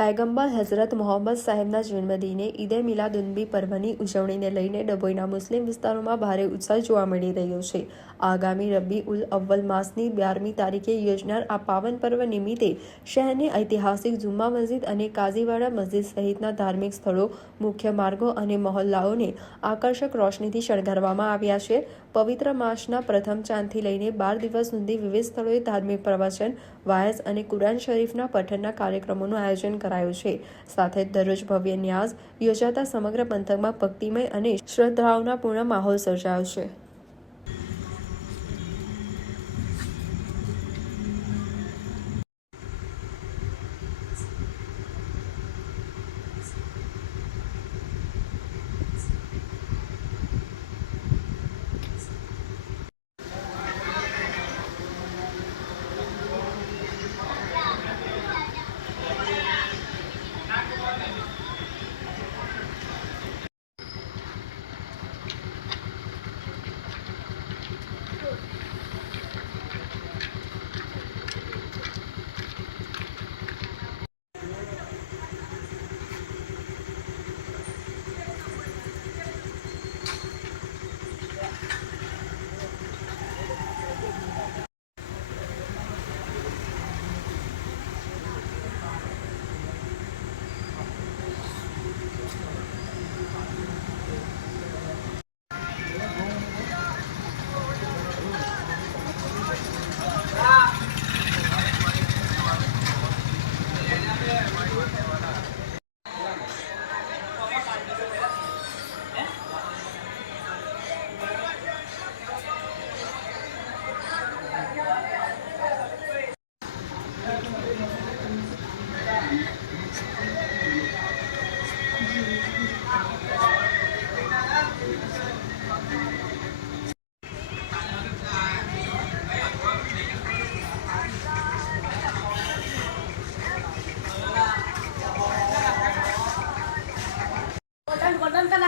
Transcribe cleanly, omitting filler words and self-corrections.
पैगंबर हजरत मोहम्मद साहेबના જન્મદિને ઈદે મિલાદુન્નબી પર્વની ઉજવણીને લઈને ડભોઈના મુસ્લિમ વિસ્તારોમાં ભારે ઉત્સાહ જોવા મળી રહ્યો છે। આગામી રબી ઉલ અવ્વલ માસની 12મી તારીખે યોજનાર આ પાવન પર્વ નિમિત્તે શહેરની ઐતિહાસિક જુમ્મા મસ્જિદ અને કાઝીવાડા મસ્જિદ સહિતના ધાર્મિક સ્થળો, મુખ્ય માર્ગો અને મહોલ્લાઓને આકર્ષક રોશનીથી શણગારવામાં આવ્યા છે। પવિત્ર માસના પ્રથમ ચાંદથી લઈને 12 દિવસ સુધી વિવિધ સ્થળોએ ધાર્મિક પ્રવચન, વાયઝ અને કુરાન શરીફના પઠનના કાર્યક્રમોનું આયોજન કરાયું છે। સાથે જ દરરોજ ભવ્ય ન્યાઝ યોજાતા સમગ્ર પંથકમાં ભક્તિમય અને શ્રદ્ધાઓના માહોલ સર્જાયો છે। गोल्डन